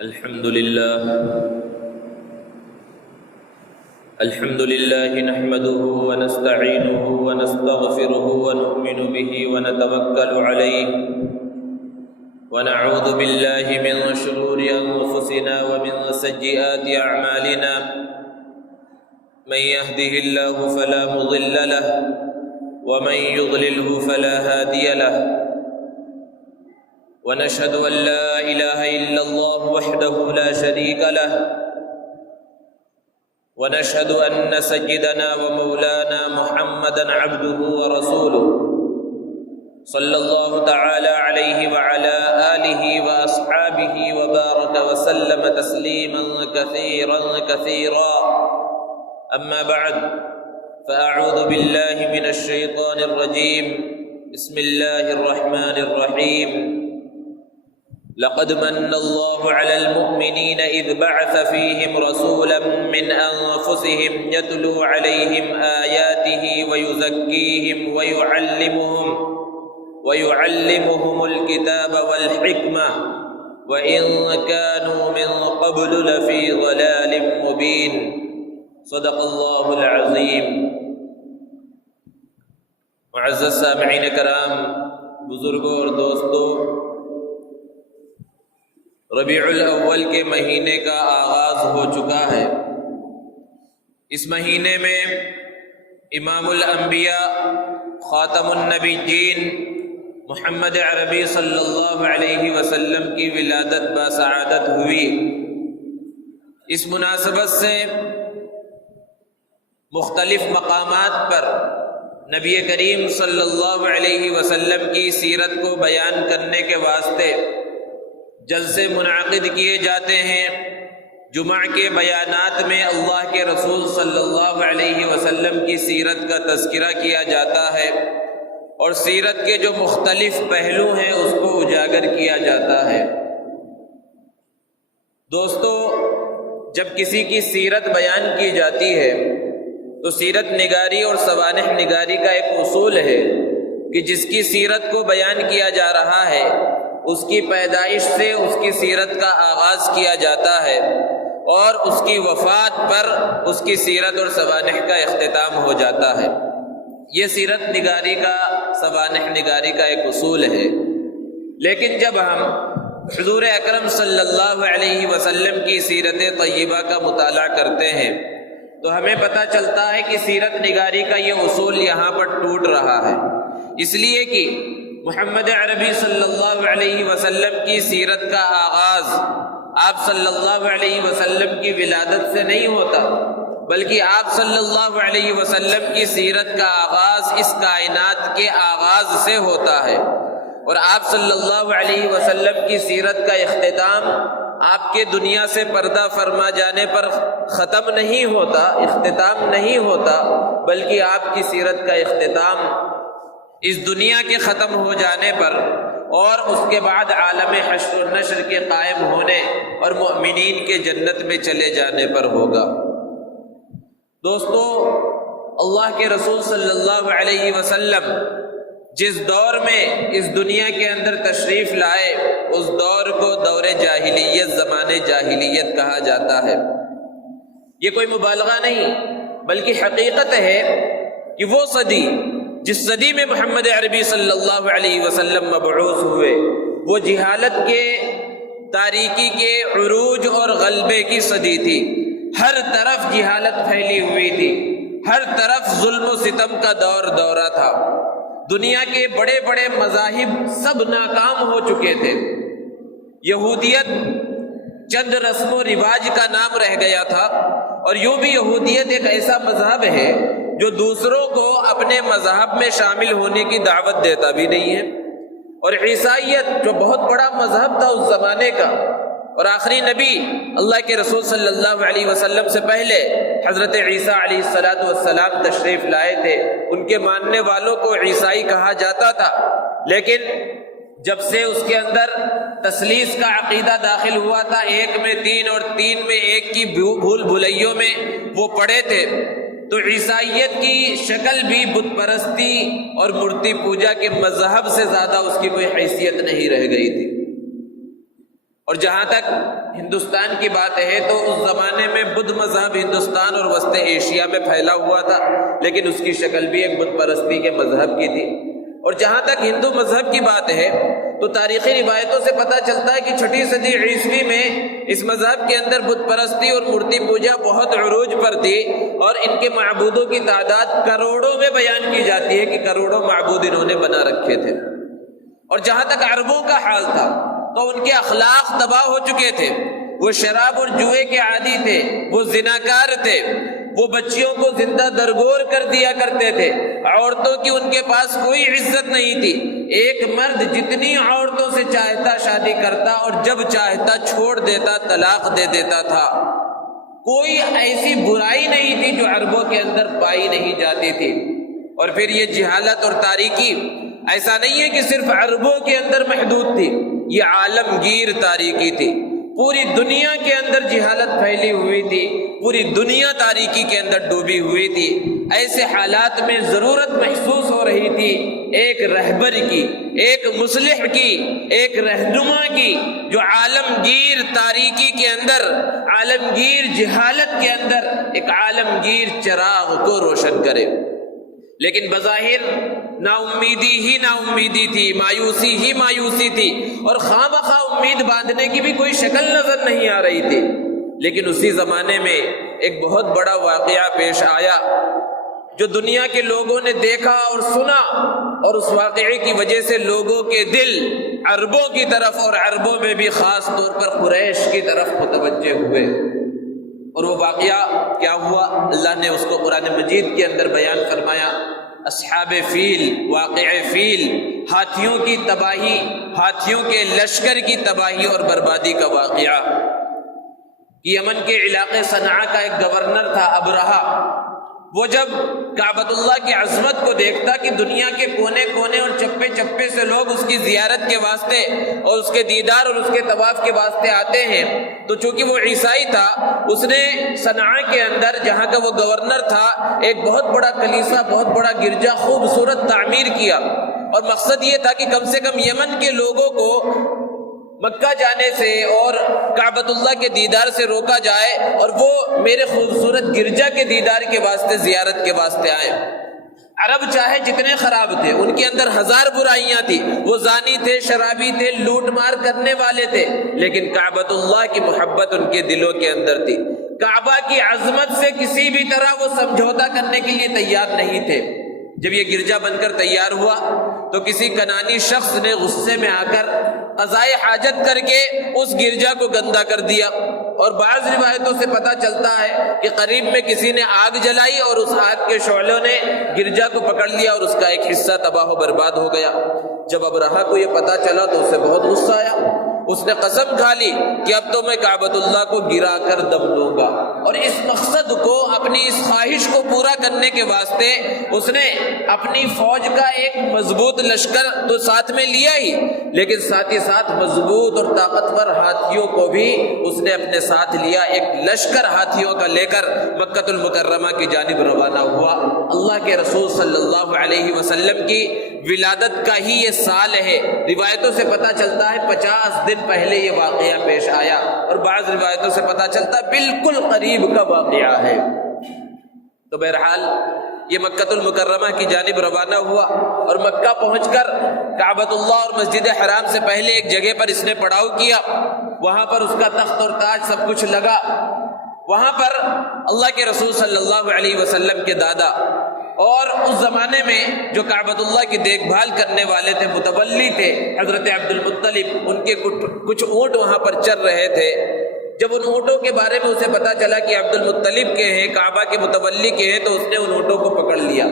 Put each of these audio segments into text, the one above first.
الحمد لله نحمده ونستعينه ونستغفره ونؤمن به ونتوكل عليه ونعوذ بالله من شرور أنفسنا ومن سيئات أعمالنا من يهده الله فلا مضل له ومن يضلله فلا هادي له ونشهد أن لا إله إلا الله وحده لا شريك له ونشهد أن سيدنا ومولانا محمدا عبده ورسوله صلى الله تعالى عليه وعلى آله وأصحابه وبارك وسلم تسليما كثيرا أما بعد فأعوذ بالله من الشيطان الرجيم بسم الله الرحمن الرحيم لقد من الله على المؤمنين إذ بعث فيهم رسولا من أنفسهم يتلو عليهم آياته ويزكيهم ويعلمهم الكتاب والحكمة وإن كانوا من قبل لفي ضلال مبين صدق الله العظيم. معزز سامعین کرام، بزرگوں اور دوستوں، ربیع الاول کے مہینے کا آغاز ہو چکا ہے۔ اس مہینے میں امام الانبیاء خاتم النبیین محمد عربی صلی اللہ علیہ وسلم کی ولادت باسعادت ہوئی۔ اس مناسبت سے مختلف مقامات پر نبی کریم صلی اللہ علیہ وسلم کی سیرت کو بیان کرنے کے واسطے جلسے منعقد کیے جاتے ہیں۔ جمعہ کے بیانات میں اللہ کے رسول صلی اللہ علیہ وسلم کی سیرت کا تذکرہ کیا جاتا ہے اور سیرت کے جو مختلف پہلو ہیں اس کو اجاگر کیا جاتا ہے۔ دوستو، جب کسی کی سیرت بیان کی جاتی ہے تو سیرت نگاری اور سوانح نگاری کا ایک اصول ہے کہ جس کی سیرت کو بیان کیا جا رہا ہے اس کی پیدائش سے اس کی سیرت کا آغاز کیا جاتا ہے اور اس کی وفات پر اس کی سیرت اور سوانح کا اختتام ہو جاتا ہے۔ یہ سیرت نگاری کا، سوانح نگاری کا ایک اصول ہے۔ لیکن جب ہم حضور اکرم صلی اللہ علیہ وسلم کی سیرت طیبہ کا مطالعہ کرتے ہیں تو ہمیں پتہ چلتا ہے کہ سیرت نگاری کا یہ اصول یہاں پر ٹوٹ رہا ہے، اس لیے کہ محمد عربی صلی اللہ علیہ وسلم کی سیرت کا آغاز آپ صلی اللہ علیہ وسلم کی ولادت سے نہیں ہوتا، بلکہ آپ صلی اللہ علیہ وسلم کی سیرت کا آغاز اس کائنات کے آغاز سے ہوتا ہے، اور آپ صلی اللہ علیہ وسلم کی سیرت کا اختتام آپ کے دنیا سے پردہ فرما جانے پر ختم نہیں ہوتا، اختتام نہیں ہوتا، بلکہ آپ کی سیرت کا اختتام اس دنیا کے ختم ہو جانے پر اور اس کے بعد عالم حشر و نشر کے قائم ہونے اور مؤمنین کے جنت میں چلے جانے پر ہوگا۔ دوستو، اللہ کے رسول صلی اللہ علیہ وسلم جس دور میں اس دنیا کے اندر تشریف لائے اس دور کو دور جاہلیت، زمانے جاہلیت کہا جاتا ہے۔ یہ کوئی مبالغہ نہیں بلکہ حقیقت ہے کہ وہ صدی، جس صدی میں محمد عربی صلی اللہ علیہ وسلم مبعوث ہوئے، وہ جہالت کے، تاریکی کے عروج اور غلبے کی صدی تھی۔ ہر طرف جہالت پھیلی ہوئی تھی، ہر طرف ظلم و ستم کا دورہ تھا۔ دنیا کے بڑے بڑے مذاہب سب ناکام ہو چکے تھے۔ یہودیت چند رسم و رواج کا نام رہ گیا تھا، اور یوں بھی یہودیت ایک ایسا مذہب ہے جو دوسروں کو اپنے مذہب میں شامل ہونے کی دعوت دیتا بھی نہیں ہے، اور عیسائیت جو بہت بڑا مذہب تھا اس زمانے کا، اور آخری نبی اللہ کے رسول صلی اللہ علیہ وسلم سے پہلے حضرت عیسیٰ علیہ السلام تشریف لائے تھے، ان کے ماننے والوں کو عیسائی کہا جاتا تھا۔ لیکن جب سے اس کے اندر تثلیث کا عقیدہ داخل ہوا تھا، ایک میں تین اور تین میں ایک کی بھول بھلیوں میں وہ پڑے تھے، تو عیسائیت کی شکل بھی بت پرستی اور مورتی پوجا کے مذہب سے زیادہ اس کی کوئی حیثیت نہیں رہ گئی تھی۔ اور جہاں تک ہندوستان کی بات ہے تو اس زمانے میں بدھ مذہب ہندوستان اور وسط ایشیا میں پھیلا ہوا تھا، لیکن اس کی شکل بھی ایک بت پرستی کے مذہب کی تھی۔ اور جہاں تک ہندو مذہب کی بات ہے تو تاریخی روایتوں سے پتہ چلتا ہے کہ 6 صدی عیسوی میں اس مذہب کے اندر بت پرستی اور مورتی پوجا بہت عروج پر تھی، اور ان کے معبودوں کی تعداد کروڑوں میں بیان کی جاتی ہے کہ کروڑوں معبود انہوں نے بنا رکھے تھے۔ اور جہاں تک عربوں کا حال تھا تو ان کے اخلاق تباہ ہو چکے تھے، وہ شراب اور جوئے کے عادی تھے، وہ زناکار تھے، وہ بچیوں کو زندہ درگور کر دیا کرتے تھے، عورتوں کی ان کے پاس کوئی عزت نہیں تھی۔ ایک مرد جتنی عورتوں سے چاہتا شادی کرتا اور جب چاہتا چھوڑ دیتا، طلاق دے دیتا تھا۔ کوئی ایسی برائی نہیں تھی جو عربوں کے اندر پائی نہیں جاتی تھی۔ اور پھر یہ جہالت اور تاریکی ایسا نہیں ہے کہ صرف عربوں کے اندر محدود تھی، یہ عالمگیر تاریکی تھی۔ پوری دنیا کے اندر جہالت پھیلی ہوئی تھی، پوری دنیا تاریکی کے اندر ڈوبی ہوئی تھی۔ ایسے حالات میں ضرورت محسوس ہو رہی تھی ایک رہبر کی، ایک مصلح کی، ایک رہنما کی، جو عالمگیر تاریکی کے اندر، عالمگیر جہالت کے اندر ایک عالمگیر چراغ کو روشن کرے۔ لیکن بظاہر نا امیدی ہی نا امیدی تھی، مایوسی ہی مایوسی تھی، اور خواہ بخواہ امید باندھنے کی بھی کوئی شکل نظر نہیں آ رہی تھی۔ لیکن اسی زمانے میں ایک بہت بڑا واقعہ پیش آیا جو دنیا کے لوگوں نے دیکھا اور سنا، اور اس واقعے کی وجہ سے لوگوں کے دل عربوں کی طرف اور عربوں میں بھی خاص طور پر قریش کی طرف متوجہ ہوئے۔ اور وہ واقعہ کیا ہوا؟ اللہ نے اس کو قرآن مجید کے اندر بیان فرمایا۔ اصحاب فیل، واقعہ فیل، ہاتھیوں کی تباہی، ہاتھیوں کے لشکر کی تباہی اور بربادی کا واقعہ۔ یمن کے علاقے صنعاء کا ایک گورنر تھا ابرہہ، وہ جب کعبۃ اللہ کی عظمت کو دیکھتا کہ دنیا کے کونے کونے اور چپے چپے سے لوگ اس کی زیارت کے واسطے اور اس کے دیدار اور اس کے طواف کے واسطے آتے ہیں، تو چونکہ وہ عیسائی تھا، اس نے صنعاء کے اندر جہاں کا وہ گورنر تھا ایک بہت بڑا کلیسا، بہت بڑا گرجا خوبصورت تعمیر کیا، اور مقصد یہ تھا کہ کم سے کم یمن کے لوگوں کو مکہ جانے سے اور کعبۃ اللہ کے دیدار سے روکا جائے، اور وہ میرے خوبصورت گرجا کے دیدار کے واسطے، زیارت کے واسطے آئے۔ عرب چاہے جتنے خراب تھے، ان کے اندر ہزار برائیاں تھی، وہ زانی تھے، شرابی تھے، لوٹ مار کرنے والے تھے، لیکن کعبۃ اللہ کی محبت ان کے دلوں کے اندر تھی۔ کعبہ کی عظمت سے کسی بھی طرح وہ سمجھوتا کرنے کے لیے تیار نہیں تھے۔ جب یہ گرجا بن کر تیار ہوا تو کسی کنانی شخص نے غصے میں آ کر قضائے حاجت کر کے اس گرجا کو گندا کر دیا، اور بعض روایتوں سے پتہ چلتا ہے کہ قریب میں کسی نے آگ جلائی اور اس آگ کے شعلوں نے گرجا کو پکڑ لیا اور اس کا ایک حصہ تباہ و برباد ہو گیا۔ جب ابرہہ کو یہ پتہ چلا تو اسے بہت غصہ آیا، اس نے قسم کھا لی کہ اب تو میں کعبۃ اللہ کو گرا کر دم لوں گا، اور اس مقصد کو، اپنی اس خواہش کو پورا کرنے کے واسطے اس نے اپنی فوج کا ایک مضبوط لشکر تو ساتھ میں لیا ہی، لیکن ساتھ ہی ساتھ مضبوط اور طاقتور ہاتھیوں کو بھی اس نے اپنے ساتھ لیا۔ ایک لشکر ہاتھیوں کا لے کر مکہ المکرمہ کی جانب روانہ ہوا۔ اللہ کے رسول صلی اللہ علیہ وسلم کی ولادت کا ہی یہ سال ہے، روایتوں سے پتہ چلتا ہے 50 دن پہلے یہ واقعہ پیش آیا، اور بعض روایتوں سے پتہ چلتا ہے بالکل قریب کا واقعہ ہے۔ تو بہرحال یہ مکہ المکرمہ کی جانب روانہ ہوا، اور مکہ پہنچ کر کعبۃ اللہ اور مسجد حرام سے پہلے ایک جگہ پر اس نے پڑاؤ کیا، وہاں پر اس کا تخت اور تاج سب کچھ لگا۔ وہاں پر اللہ کے رسول صلی اللہ علیہ وسلم کے دادا اور اس زمانے میں جو کعبۃ اللہ کی دیکھ بھال کرنے والے تھے، متولی تھے، حضرت عبد المطلب، ان کے کچھ اونٹ وہاں پر چر رہے تھے۔ جب ان اونٹوں کے بارے میں اسے پتا چلا کہ عبد المطلب کے ہیں، کعبہ کے متولی کے ہیں، تو اس نے ان اونٹوں کو پکڑ لیا۔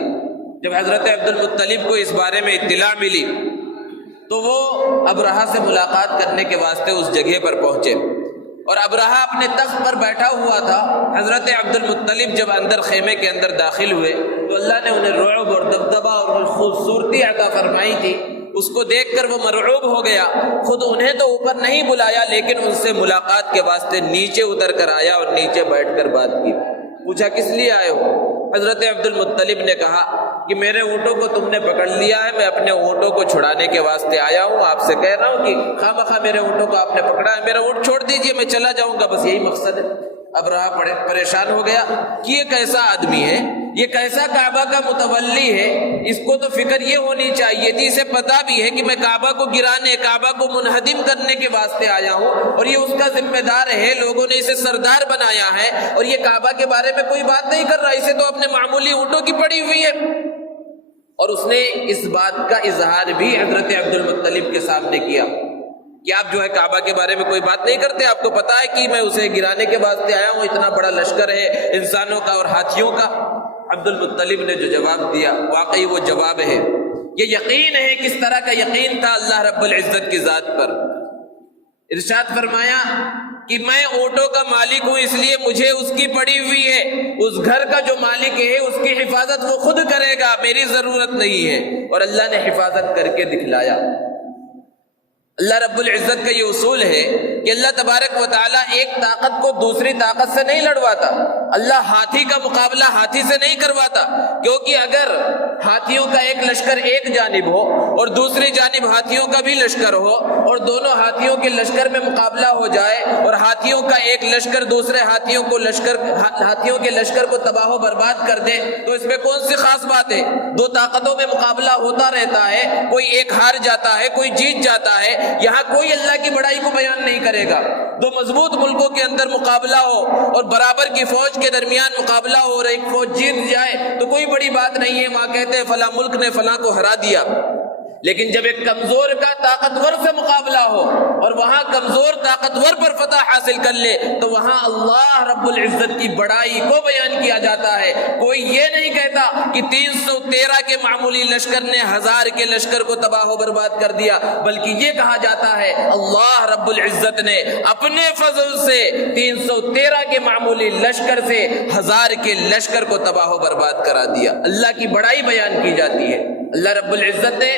جب حضرت عبد المطلب کو اس بارے میں اطلاع ملی تو وہ ابرہہ سے ملاقات کرنے کے واسطے اس جگہ پر پہنچے، اور ابرہہ اپنے تخت پر بیٹھا ہوا تھا۔ حضرت عبد المطلب جب اندر خیمے کے اندر داخل ہوئے تو اللہ نے انہیں رعب اور دبدبہ اور خوبصورتی عطا فرمائی تھی۔ اس کو دیکھ کر وہ مرعوب ہو گیا، خود انہیں تو اوپر نہیں بلایا لیکن ان سے ملاقات کے واسطے نیچے اتر کر آیا اور نیچے بیٹھ کر بات کی۔ پوچھا کس لیے آئے ہو؟ حضرت عبد المطلب نے کہا کہ میرے اونٹوں کو تم نے پکڑ لیا ہے، میں اپنے اونٹوں کو چھڑانے کے واسطے آیا ہوں، آپ سے کہہ رہا ہوں کہ خواہ میرے اونٹوں کو آپ نے پکڑا ہے، میرا اونٹ چھوڑ دیجئے، میں چلا جاؤں گا، بس یہی مقصد ہے۔ اب رہا پریشان ہو گیا کہ یہ کیسا آدمی ہے، یہ کیسا کعبہ کا متولی ہے، اس کو تو فکر یہ ہونی چاہیے تھی، اسے پتا بھی ہے کہ میں کعبہ کو گرانے، کعبہ کو منہدم کرنے کے واسطے آیا ہوں، اور یہ اس کا ذمہ دار ہے، لوگوں نے اسے سردار بنایا ہے، اور یہ کعبہ کے بارے میں کوئی بات نہیں کر رہا، اسے تو اپنے معمولی اونٹوں کی پڑی ہوئی ہے۔ اور اس نے اس بات کا اظہار بھی حضرت عبد المطلب کے سامنے کیا کہ آپ جو ہے کعبہ کے بارے میں کوئی بات نہیں کرتے، آپ کو پتا ہے کہ میں اسے گرانے کے واسطے آیا ہوں، اتنا بڑا لشکر ہے انسانوں کا اور ہاتھیوں کا۔ عبد المطلب نے جو جواب دیا واقعی وہ جواب ہے، یہ یقین ہے، کس طرح کا یقین تھا اللہ رب العزت کی ذات پر۔ ارشاد فرمایا کہ میں اونٹوں کا مالک ہوں، اس لیے مجھے اس کی پڑی ہوئی ہے، اس گھر کا جو مالک ہے اس کی حفاظت وہ خود کرے گا، میری ضرورت نہیں ہے۔ اور اللہ نے حفاظت کر کے دکھلایا۔ اللہ رب العزت کا یہ اصول ہے کہ اللہ تبارک و تعالیٰ ایک طاقت کو دوسری طاقت سے نہیں لڑواتا، اللہ ہاتھی کا مقابلہ ہاتھی سے نہیں کرواتا، کیونکہ اگر ہاتھیوں کا ایک لشکر ایک جانب ہو اور دوسری جانب ہاتھیوں کا بھی لشکر ہو اور دونوں ہاتھیوں کے لشکر میں مقابلہ ہو جائے اور ہاتھیوں کا ایک لشکر دوسرے ہاتھیوں کے لشکر کو تباہ و برباد کر دے تو اس میں کون سی خاص بات ہے؟ دو طاقتوں میں مقابلہ ہوتا رہتا ہے، کوئی ایک ہار جاتا ہے، کوئی جیت جاتا ہے۔ یہاں کوئی اللہ کی بڑائی کو بیان نہیں کرے گا۔ دو مضبوط ملکوں کے اندر مقابلہ ہو اور برابر کی فوج کے درمیان مقابلہ ہو اور ایک فوج جیت جائے تو کوئی بڑی بات نہیں ہے، وہاں کہتے ہیں فلاں ملک نے فلاں کو ہرا دیا۔ لیکن جب ایک کمزور کا طاقتور سے مقابلہ ہو اور وہاں کمزور طاقتور پر فتح حاصل کر لے تو وہاں اللہ رب العزت کی بڑائی کو بیان کیا جاتا ہے۔ کوئی یہ نہیں کہتا کہ 313 کے معمولی لشکر نے 1000 کے لشکر کو تباہ و برباد کر دیا، بلکہ یہ کہا جاتا ہے اللہ رب العزت نے اپنے فضل سے 313 کے معمولی لشکر سے 1000 کے لشکر کو تباہ و برباد کرا دیا۔ اللہ کی بڑائی بیان کی جاتی ہے۔ اللہ رب العزت نے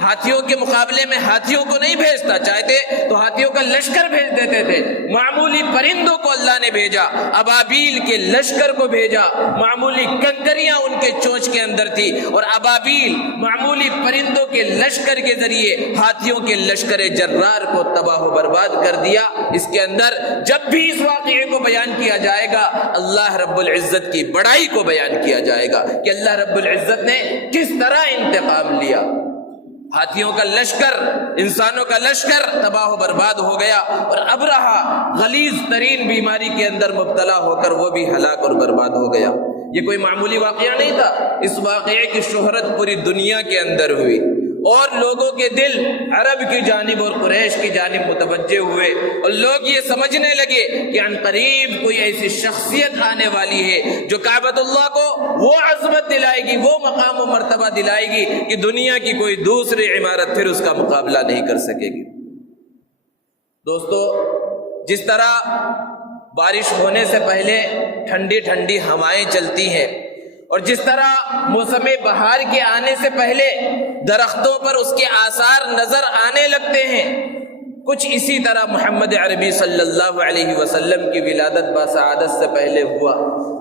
ہاتھیوں کے مقابلے میں ہاتھیوں کو نہیں بھیجتا، چاہتے تو ہاتھیوں کا لشکر بھیج دیتے تھے، معمولی پرندوں کو اللہ نے بھیجا، ابابیل کے لشکر کو بھیجا، معمولی کنکریاں ان کے چونچ کے اندر تھی اور ابابیل معمولی پرندوں کے لشکر کے ذریعے ہاتھیوں کے لشکر جرار کو تباہ و برباد کر دیا۔ اس کے اندر جب بھی اس واقعے کو بیان کیا جائے گا اللہ رب العزت کی بڑائی کو بیان کیا جائے گا کہ اللہ رب العزت نے کس طرح انتقام لیا۔ ہاتھیوں کا لشکر، انسانوں کا لشکر تباہ و برباد ہو گیا اور ابرہا غلیظ ترین بیماری کے اندر مبتلا ہو کر وہ بھی ہلاک اور برباد ہو گیا۔ یہ کوئی معمولی واقعہ نہیں تھا، اس واقعے کی شہرت پوری دنیا کے اندر ہوئی اور لوگوں کے دل عرب کی جانب اور قریش کی جانب متوجہ ہوئے اور لوگ یہ سمجھنے لگے کہ ان قریب کوئی ایسی شخصیت آنے والی ہے جو کعبۃ اللہ کو وہ عظمت دلائے گی، وہ مقام و مرتبہ دلائے گی کہ دنیا کی کوئی دوسری عمارت پھر اس کا مقابلہ نہیں کر سکے گی۔ دوستو، جس طرح بارش ہونے سے پہلے ٹھنڈی ٹھنڈی ہوائیں چلتی ہیں اور جس طرح موسم بہار کے آنے سے پہلے درختوں پر اس کے آثار نظر آنے لگتے ہیں، کچھ اسی طرح محمد عربی صلی اللہ علیہ وسلم کی ولادت باسعادت سے پہلے ہوا۔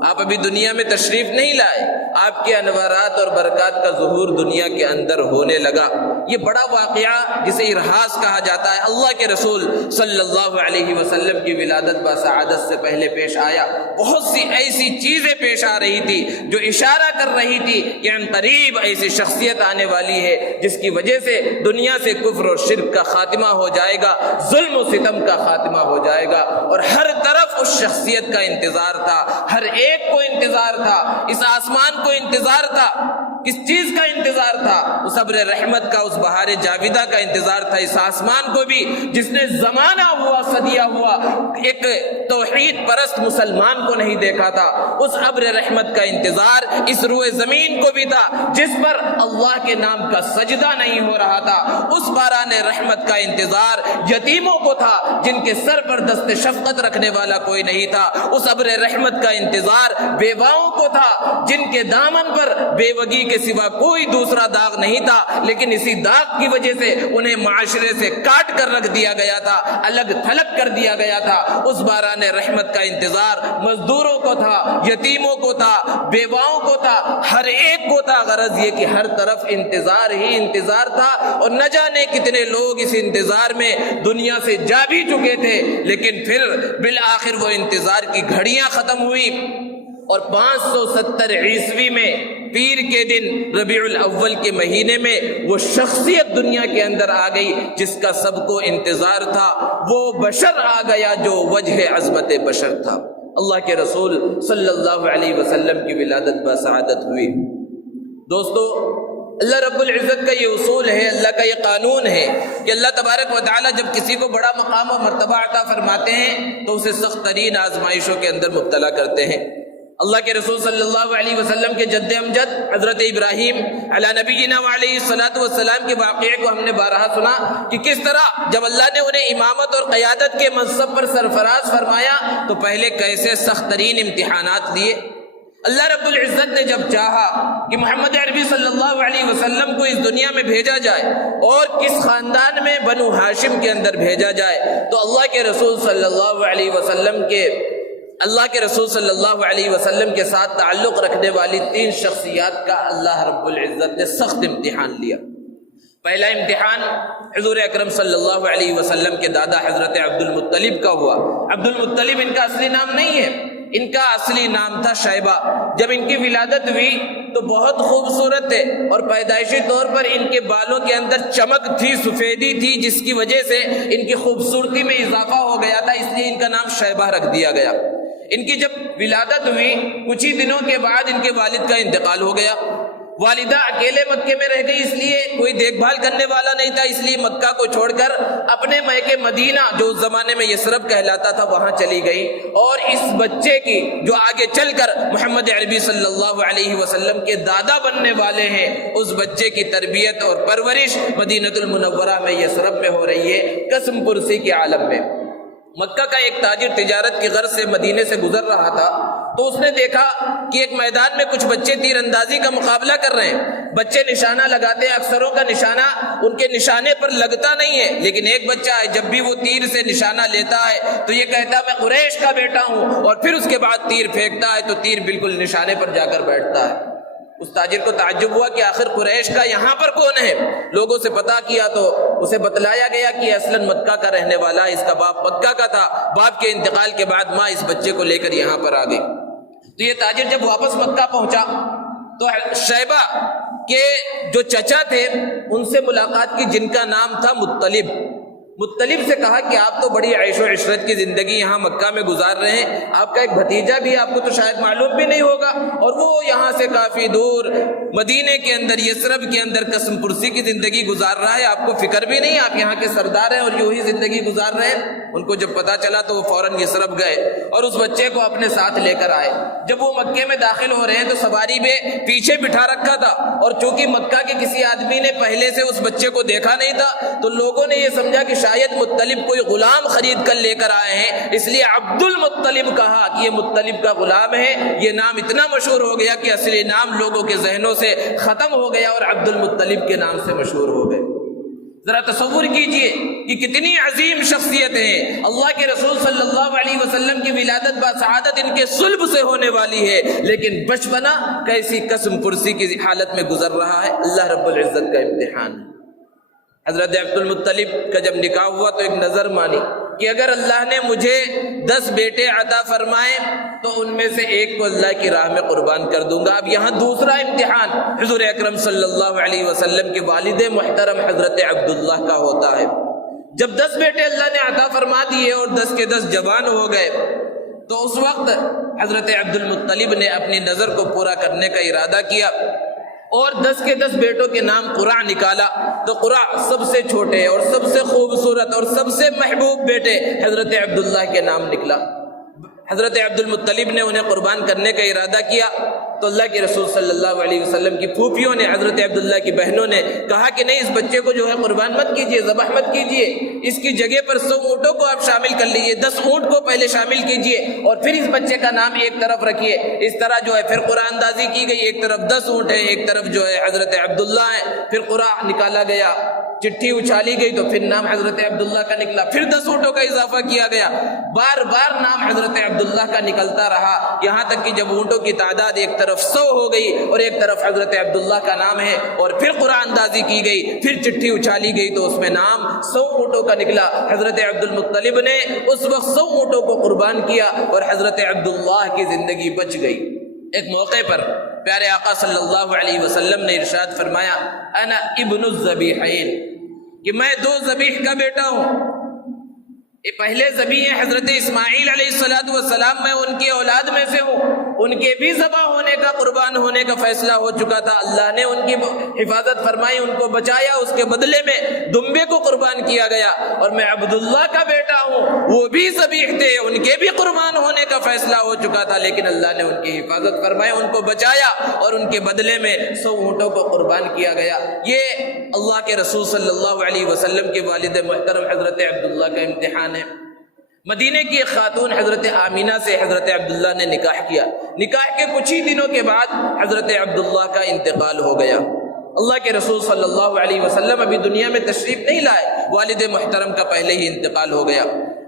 آپ ابھی دنیا میں تشریف نہیں لائے، آپ کے انوارات اور برکات کا ظہور دنیا کے اندر ہونے لگا۔ یہ بڑا واقعہ جسے ارہاس کہا جاتا ہے، اللہ کے رسول صلی اللہ علیہ وسلم کی ولادت باسعادت سے پہلے پیش آیا۔ بہت سی ایسی چیزیں پیش آ رہی تھی جو اشارہ کر رہی تھی کہ ان قریب ایسی شخصیت آنے والی ہے جس کی وجہ سے دنیا سے کفر اور شرک کا خاتمہ ہو جائے گا، ظلم و ستم کا خاتمہ ہو جائے گا، اور ہر طرف اس شخصیت کا انتظار تھا، ہر ایک کو انتظار تھا، اس آسمان کو انتظار تھا۔ کس چیز کا انتظار تھا؟ اس ابر رحمت کا، اس بہار جاویدہ کا انتظار تھا۔ اس آسمان کو بھی جس نے زمانہ ہوا، صدیہ ہوا، ایک توحید پرست مسلمان کو نہیں دیکھا تھا، اس ابر رحمت کا انتظار اس روئے زمین کو بھی تھا جس پر اللہ کے نام کا سجدہ نہیں ہو رہا تھا، اس باران رحمت کا انتظار یتیموں کو تھا جن کے سر پر دست شفقت رکھنے والا کوئی نہیں تھا، اس ابر رحمت کا انتظار بیواؤں کو تھا جن کے دامن پر بیوگی کے سوا کوئی دوسرا داغ نہیں تھا، لیکن اسی داغ کی وجہ سے انہیں معاشرے سے کاٹ کر رکھ دیا گیا تھا، الگ تھلگ کر دیا گیا تھا۔ اس باران رحمت کا انتظار مزدوروں کو تھا، یتیموں کو تھا، بیواؤں کو تھا، ہر ایک کو تھا۔ غرض یہ کہ ہر طرف انتظار ہی انتظار تھا، اور نہ جانے کتنے لوگ اس انتظار میں دنیا سے جا بھی چکے تھے، لیکن پھر بالآخر وہ انتظار کی گھڑیاں ختم ہوئی، اور 570 عیسوی میں پیر کے دن ربیع الاول کے مہینے میں وہ شخصیت دنیا کے اندر آ گئی جس کا سب کو انتظار تھا۔ وہ بشر آ گیا جو وجہ عظمت بشر تھا۔ اللہ کے رسول صلی اللہ علیہ وسلم کی ولادت بسعادت ہوئی۔ دوستو، اللہ رب العزت کا یہ اصول ہے، اللہ کا یہ قانون ہے کہ اللہ تبارک و تعالی جب کسی کو بڑا مقام و مرتبہ عطا فرماتے ہیں تو اسے سخت ترین آزمائشوں کے اندر مبتلا کرتے ہیں۔ اللہ کے رسول صلی اللہ علیہ وسلم کے جد امجد حضرت ابراہیم علی نبینا علیہ الصلوۃ والسلام کے واقعے کو ہم نے بارہا سنا کہ کس طرح جب اللہ نے انہیں امامت اور قیادت کے منصب پر سرفراز فرمایا تو پہلے کیسے سخت ترین امتحانات لیے۔ اللہ رب العزت نے جب چاہا کہ محمد عربی صلی اللہ علیہ وسلم کو اس دنیا میں بھیجا جائے اور کس خاندان میں بنو ہاشم کے اندر بھیجا جائے، تو اللہ کے رسول صلی اللہ علیہ وسلم کے ساتھ تعلق رکھنے والی 3 شخصیات کا اللہ رب العزت نے سخت امتحان لیا۔ پہلا امتحان حضور اکرم صلی اللہ علیہ وسلم کے دادا حضرت عبد المطلب کا ہوا۔ عبد المطلب ان کا اصلی نام نہیں ہے، ان کا اصلی نام تھا شیبہ۔ جب ان کی ولادت ہوئی تو بہت خوبصورت تھے، اور پیدائشی طور پر ان کے بالوں کے اندر چمک تھی، سفیدی تھی، جس کی وجہ سے ان کی خوبصورتی میں اضافہ ہو گیا تھا، اس لیے ان کا نام شیبہ رکھ دیا گیا۔ ان کی جب ولادت ہوئی کچھ ہی دنوں کے بعد ان کے والد کا انتقال ہو گیا۔ والدہ اکیلے مکے میں رہ گئی، اس لیے کوئی دیکھ بھال کرنے والا نہیں تھا، اس لیے مکہ کو چھوڑ کر اپنے مکے مدینہ جو اس زمانے میں یثرب کہلاتا تھا وہاں چلی گئی، اور اس بچے کی جو آگے چل کر محمد عربی صلی اللہ علیہ وسلم کے دادا بننے والے ہیں، اس بچے کی تربیت اور پرورش مدینہ المنورہ میں یثرب میں ہو رہی ہے، قسم پرسی کے عالم میں۔ مکہ کا ایک تاجر تجارت کی غرض سے مدینے سے گزر رہا تھا تو اس نے دیکھا کہ ایک میدان میں کچھ بچے تیر اندازی کا مقابلہ کر رہے ہیں۔ بچے نشانہ لگاتے ہیں، اکثروں کا نشانہ ان کے نشانے پر لگتا نہیں ہے، لیکن ایک بچہ ہے جب بھی وہ تیر سے نشانہ لیتا ہے تو یہ کہتا ہے میں قریش کا بیٹا ہوں، اور پھر اس کے بعد تیر پھینکتا ہے تو تیر بالکل نشانے پر جا کر بیٹھتا ہے۔ اس تاجر کو تعجب ہوا کہ آخر قریش کا یہاں پر کون ہے؟ لوگوں سے پتہ کیا تو اسے بتلایا گیا کہ اصلاً مکہ کا رہنے والا ہے، اس کا باپ مکہ کا تھا، باپ کے انتقال کے بعد ماں اس بچے کو لے کر یہاں پر آ گئی۔ تو یہ تاجر جب واپس مکہ پہنچا تو شیبہ کے جو چچا تھے ان سے ملاقات کی، جن کا نام تھا مطلب سے کہا کہ آپ تو بڑی عیش و عشرت کی زندگی یہاں مکہ میں گزار رہے ہیں، آپ کا ایک بھتیجا بھی آپ کو تو شاید معلوم بھی نہیں ہوگا، اور وہ یہاں سے کافی دور مدینے کے اندر یثرب کے اندر قسم پرسی کی زندگی گزار رہا ہے، آپ کو فکر بھی نہیں، آپ یہاں کے سردار ہیں اور یوں ہی زندگی گزار رہے ہیں۔ ان کو جب پتا چلا تو وہ فوراً یثرب گئے اور اس بچے کو اپنے ساتھ لے کر آئے۔ جب وہ مکے میں داخل ہو رہے ہیں تو سواری میں پیچھے بٹھا رکھا تھا، اور چونکہ مکہ کے کسی آدمی نے پہلے سے اس بچے کو دیکھا نہیں تھا تو لوگوں نے یہ سمجھا کہ شاید مطلب کوئی غلام خرید کر لے کر آئے ہیں، اس لیے عبد المطلب کہا کہ یہ مطلب کا غلام ہے۔ یہ نام اتنا مشہور ہو گیا کہ اصلی نام لوگوں کے ذہنوں سے ختم ہو گیا اور عبد المطلب کے نام سے مشہور ہو گئے۔ ذرا تصور کیجئے کہ کتنی عظیم شخصیت ہیں۔ اللہ کے رسول صلی اللہ علیہ وسلم کی ولادت بسعادت ان کے صلب سے ہونے والی ہے، لیکن بچپنا کیسی قسم پرسی کی حالت میں گزر رہا ہے۔ اللہ رب العزت کا امتحان ہے۔ حضرت عبد المطلب کا جب نکاح ہوا تو ایک نظر مانی کہ اگر اللہ نے مجھے 10 بیٹے عطا فرمائے تو ان میں سے ایک کو اللہ کی راہ میں قربان کر دوں گا۔ اب یہاں دوسرا امتحان حضور اکرم صلی اللہ علیہ وسلم کے والد محترم حضرت عبداللہ کا ہوتا ہے۔ جب 10 بیٹے اللہ نے عطا فرما دیے اور 10 کے 10 جوان ہو گئے تو اس وقت حضرت عبد المطلب نے اپنی نظر کو پورا کرنے کا ارادہ کیا اور 10 کے 10 بیٹوں کے نام قرع نکالا، تو قرع سب سے چھوٹے اور سب سے خوبصورت اور سب سے محبوب بیٹے حضرت عبداللہ کے نام نکلا۔ حضرت عبد المطلب نے انہیں قربان کرنے کا ارادہ کیا تو اللہ کے رسول صلی اللہ علیہ وسلم کی پھوپھیوں نے، حضرت عبداللہ کی بہنوں نے کہا کہ نہیں، اس بچے کو جو ہے قربان مت کیجیے، ذبح مت کیجیے، اس کی جگہ پر 100 اونٹوں کو آپ شامل کر لیجیے، 10 اونٹ کو پہلے شامل کیجیے اور پھر اس بچے کا نام ایک طرف رکھیے۔ اس طرح جو ہے پھر قرآن اندازی کی گئی، ایک طرف 10 اونٹ ہے، ایک طرف جو ہے حضرت عبداللہ ہے، پھر قرآن نکالا گیا، چٹھی اچھالی گئی تو پھر نام حضرت عبداللہ کا نکلا، پھر 10 اونٹوں کا اضافہ کیا گیا، بار بار نام حضرت عبداللہ کا نکلتا رہا، یہاں تک کہ جب اونٹوں کی تعداد ایک طرف 100 ہو گئی اور ایک طرف حضرت عبداللہ کا نام ہے، اور پھر قرآن اندازی کی گئی، پھر چٹھی اچھالی گئی تو اس میں نام 100 اونٹوں کا نکلا۔ حضرت عبد المطلب نے اس وقت 100 اونٹوں کو قربان کیا اور حضرت عبداللہ کی زندگی بچ گئی۔ ایک موقع پر پیارے آقا صلی اللہ علیہ وسلم نے ارشاد فرمایا، انا ابن الذبیحین، کہ میں 2 ذبیح کا بیٹا ہوں۔ یہ پہلے ذبیح ہیں حضرت اسماعیل علیہ السلام، میں ان کی اولاد میں سے ہوں، ان کے بھی ذبح ہونے کا، قربان ہونے کا فیصلہ ہو چکا تھا، اللہ نے ان کی حفاظت فرمائی، ان کو بچایا، اس کے بدلے میں دمبے کو قربان کیا گیا۔ اور میں عبداللہ کا بیٹا ہوں، وہ بھی ذبیح تھے، ان کے بھی قربان ہونے کا فیصلہ ہو چکا تھا، لیکن اللہ نے ان کی حفاظت فرمائی، ان کو بچایا اور ان کے بدلے میں 100 اونٹوں کو قربان کیا گیا۔ یہ اللہ کے رسول صلی اللہ علیہ وسلم کے والد محترم حضرت عبداللہ کا امتحان ہے۔ مدینے کی ایک خاتون حضرت آمینہ سے حضرت عبداللہ نے نکاح کیا، نکاح کے کچھ ہی دنوں کے بعد حضرت عبداللہ کا انتقال ہو گیا۔ اللہ کے رسول صلی اللہ علیہ وسلم ابھی دنیا میں تشریف نہیں لائے، والد محترم کا پہلے ہی انتقال ہو گیا،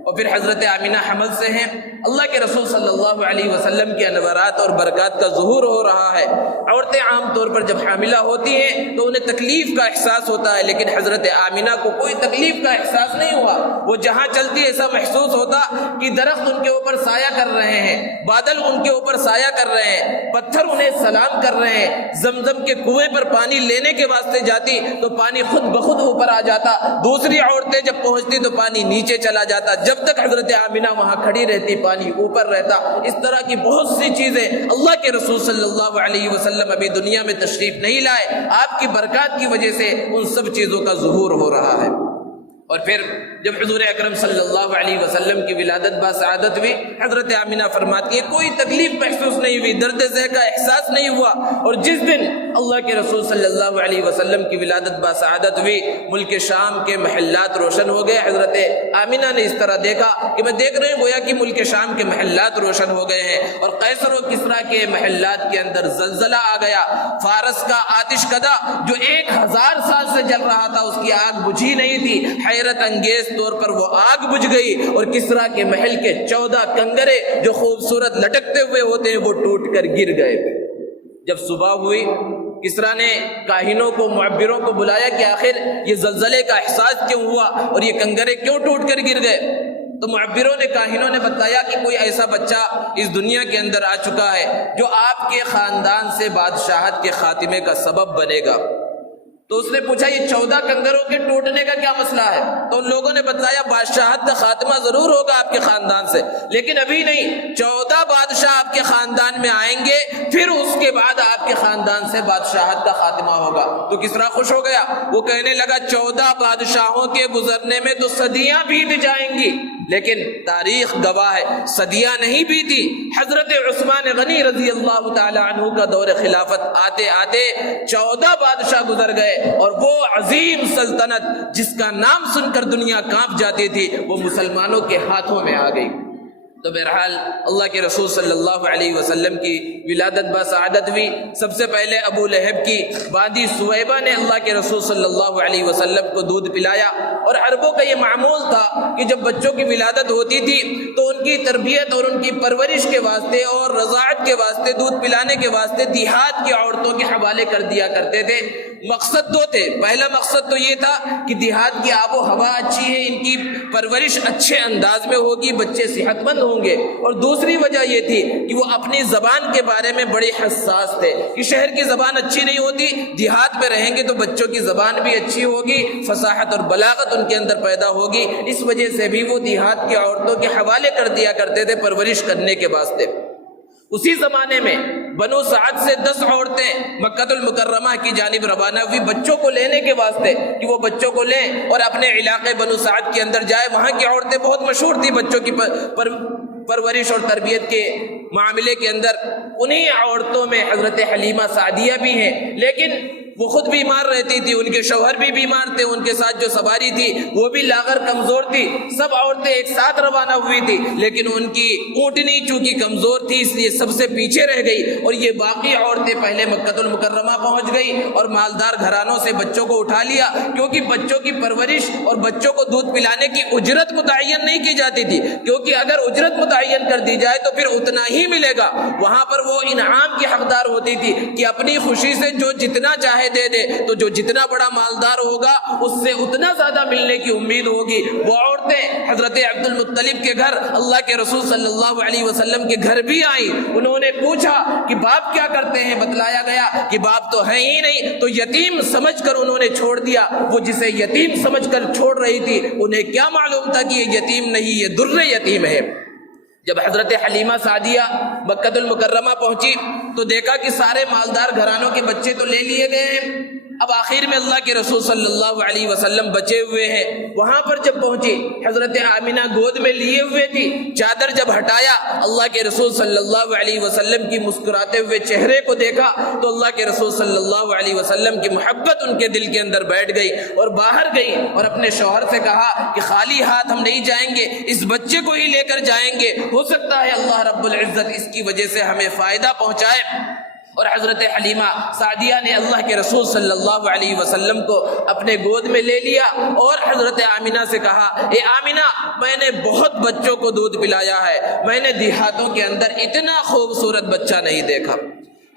اور پھر حضرت آمینہ حمل سے ہیں۔ اللہ کے رسول صلی اللہ علیہ وسلم کے انوارات اور برکات کا ظہور ہو رہا ہے۔ عورتیں عام طور پر جب حاملہ ہوتی ہیں تو انہیں تکلیف کا احساس ہوتا ہے، لیکن حضرت آمینہ کو کوئی تکلیف کا احساس نہیں ہوا۔ وہ جہاں چلتی ایسا محسوس ہوتا کہ درخت ان کے اوپر سایہ کر رہے ہیں، بادل ان کے اوپر سایہ کر رہے ہیں، پتھر انہیں سلام کر رہے ہیں۔ زمزم کے کنویں پر پانی لینے کے واسطے جاتی تو پانی خود بخود اوپر آ جاتا، دوسری عورتیں جب پہنچتی تو پانی نیچے چلا جاتا، جب تک حضرت آمینہ وہاں کھڑی رہتی پانی اوپر رہتا۔ اس طرح کی بہت سی چیزیں اللہ کے رسول صلی اللہ علیہ وسلم ابھی دنیا میں تشریف نہیں لائے، آپ کی برکات کی وجہ سے ان سب چیزوں کا ظہور ہو رہا ہے۔ اور پھر جب حضور اکرم صلی اللہ علیہ وسلم کی ولادت باسعادت ہوئی، حضرت آمینہ فرماتی ہے کوئی تکلیف محسوس نہیں ہوئی، درد ذہ کا احساس نہیں ہوا۔ اور جس دن اللہ کے رسول صلی اللہ علیہ وسلم کی ولادت باسعادت ہوئی، ملک شام کے محلات روشن ہو گئے۔ حضرت آمینہ نے اس طرح دیکھا کہ میں دیکھ رہی ہوں گویا کہ ملک شام کے محلات روشن ہو گئے ہیں، اور قیصر و کسریٰ کے محلات کے اندر زلزلہ آ گیا۔ فارس کا آتش کدہ جو 1000 سال سے جل رہا تھا، اس کی آگ بجھی نہیں تھی، حیرت انگیز طور پر وہ آگ بجھ گئی، اور کسریٰ کے محل کے 14 کنگرے جو خوبصورت لٹکتے ہوئے ہوتے ہیں وہ ٹوٹ کر گر گئے۔ جب صبح ہوئی، کسریٰ نے کاہنوں کو، معبروں کو بلایا کہ آخر یہ زلزلے کا احساس کیوں ہوا اور یہ کنگرے کیوں ٹوٹ کر گر گئے؟ تو معبروں نے، کاہنوں نے بتایا کہ کوئی ایسا بچہ اس دنیا کے اندر آ چکا ہے جو آپ کے خاندان سے بادشاہت کے خاتمے کا سبب بنے گا۔ تو اس نے پوچھا یہ 14 کنگروں کے ٹوٹنے کا کیا مسئلہ ہے؟ تو ان لوگوں نے بتایا بادشاہت کا خاتمہ ضرور ہوگا آپ کے خاندان سے، لیکن ابھی نہیں، 14 بادشاہ آپ کے خاندان میں آئیں گے، پھر اس کے بعد آپ کے خاندان سے بادشاہت کا خاتمہ ہوگا۔ تو کسریٰ خوش ہو گیا، وہ کہنے لگا 14 بادشاہوں کے گزرنے میں تو صدیاں بیت جائیں گی، لیکن تاریخ گواہ ہے صدیاں نہیں بیتی۔ حضرت عثمان غنی رضی اللہ تعالی عنہ کا دور خلافت آتے آتے 14 بادشاہ گزر گئے، اور وہ عظیم سلطنت جس کا نام سن کر دنیا کانپ جاتی تھی وہ مسلمانوں کے ہاتھوں میں آ گئی۔ تو بہرحال اللہ کے رسول صلی اللہ علیہ وسلم کی ولادت باسعادت ہوئی۔ سب سے پہلے ابو لہب کی باندی سویبہ نے اللہ کے رسول صلی اللہ علیہ وسلم کو دودھ پلایا، اور عربوں کا یہ معمول تھا کہ جب بچوں کی ولادت ہوتی تھی تو ان کی تربیت اور ان کی پرورش کے واسطے اور رضاعت کے واسطے، دودھ پلانے کے واسطے دیہات کی عورتوں کے حوالے کر دیا کرتے تھے۔ مقصد دو تھے، پہلا مقصد تو یہ تھا کہ دیہات کی آب و ہوا اچھی ہے، ان کی پرورش اچھے انداز میں ہوگی، بچے صحت مند ہوں گے، اور دوسری وجہ یہ تھی کہ وہ اپنی زبان کے بارے میں بڑے حساس تھے کہ شہر کی زبان اچھی نہیں ہوتی، دیہات میں رہیں گے تو بچوں کی زبان بھی اچھی ہوگی، فصاحت اور بلاغت ان کے اندر پیدا ہوگی۔ اس وجہ سے بھی وہ دیہات کی عورتوں کے حوالے کر دیا کرتے تھے پرورش کرنے کے واسطے۔ اسی زمانے میں بنو سعد سے 10 عورتیں مکہ المکرمہ کی جانب روانہ ہوئی بچوں کو لینے کے واسطے، کہ وہ بچوں کو لیں اور اپنے علاقے بنو سعد کے اندر جائے۔ وہاں کی عورتیں بہت مشہور تھی بچوں کی پرورش اور تربیت کے معاملے کے اندر انہی عورتوں میں حضرت حلیمہ سعدیہ بھی ہیں، لیکن وہ خود بیمار رہتی تھی، ان کے شوہر بھی بیمار تھے، ان کے ساتھ جو سواری تھی وہ بھی لاغر کمزور تھی، سب عورتیں ایک ساتھ روانہ ہوئی تھی، لیکن ان کی اونٹنی چونکہ کمزور تھی اس لیے سب سے پیچھے رہ گئی، اور یہ باقی عورتیں پہلے مکہ المکرمہ پہنچ گئی اور مالدار گھرانوں سے بچوں کو اٹھا لیا، کیونکہ بچوں کی پرورش اور بچوں کو دودھ پلانے کی اجرت متعین نہیں کی جاتی تھی، کیونکہ اگر اجرت متعین کر دی جائے تو پھر اتنا ہی ملے گا، وہاں پر وہ انعام کی حقدار ہوتی تھی کہ اپنی خوشی سے جو جتنا چاہے دے دے، تو جو جتنا بڑا مالدار ہوگا اس سے اتنا زیادہ ملنے کی امید ہوگی۔ وہ عورتیں حضرت عبد المطلب کے گھر اللہ کے رسول صلی اللہ علیہ وسلم کے گھر بھی آئیں، انہوں نے پوچھا کہ باپ کیا کرتے ہیں، بتلایا گیا کہ باپ تو ہے ہی نہیں، تو یتیم سمجھ کر انہوں نے چھوڑ دیا۔ وہ جسے یتیم سمجھ کر چھوڑ رہی تھی انہیں کیا معلوم تھا کہ یہ یتیم نہیں، یہ در یتیم ہے۔ جب حضرت حلیمہ سعدیہ مکہ المکرمہ پہنچی تو دیکھا کہ سارے مالدار گھرانوں کے بچے تو لے لیے گئے ہیں، اب آخر میں اللہ کے رسول صلی اللہ علیہ وسلم بچے ہوئے ہیں۔ وہاں پر جب پہنچی حضرت آمینہ گود میں لیے ہوئے تھی، چادر جب ہٹایا اللہ کے رسول صلی اللہ علیہ وسلم کی مسکراتے ہوئے چہرے کو دیکھا تو اللہ کے رسول صلی اللہ علیہ وسلم کی محبت ان کے دل کے اندر بیٹھ گئی، اور باہر گئی اور اپنے شوہر سے کہا کہ خالی ہاتھ ہم نہیں جائیں گے، اس بچے کو ہی لے کر جائیں گے، ہو سکتا ہے اللہ رب العزت اس کی وجہ سے ہمیں فائدہ پہنچائے۔ اور حضرت حلیمہ سعدیہ نے اللہ کے رسول صلی اللہ علیہ وسلم کو اپنے گود میں لے لیا اور حضرت آمینہ سے کہا، اے آمینہ میں نے بہت بچوں کو دودھ پلایا ہے، میں نے دیہاتوں کے اندر اتنا خوبصورت بچہ نہیں دیکھا۔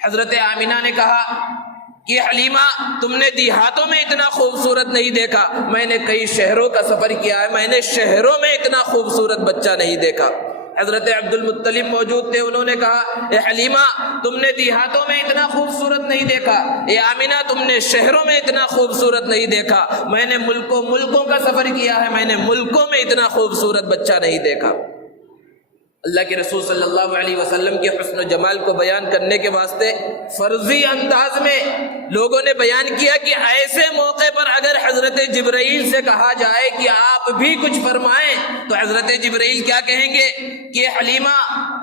حضرت آمینہ نے کہا کہ حلیمہ تم نے دیہاتوں میں اتنا خوبصورت نہیں دیکھا، میں نے کئی شہروں کا سفر کیا ہے، میں نے شہروں میں اتنا خوبصورت بچہ نہیں دیکھا۔ حضرت عبد المطلب موجود تھے، انہوں نے کہا اے حلیمہ تم نے دیہاتوں میں اتنا خوبصورت نہیں دیکھا، اے آمینہ تم نے شہروں میں اتنا خوبصورت نہیں دیکھا، میں نے ملکوں کا سفر کیا ہے، میں نے ملکوں میں اتنا خوبصورت بچہ نہیں دیکھا۔ اللہ کے رسول صلی اللہ علیہ وسلم کے حسن و جمال کو بیان کرنے کے واسطے فرضی انداز میں لوگوں نے بیان کیا کہ ایسے موقع پر اگر حضرت جبرائیل سے کہا جائے کہ آپ بھی کچھ فرمائیں تو حضرت جبرائیل کیا کہیں گے کہ حلیمہ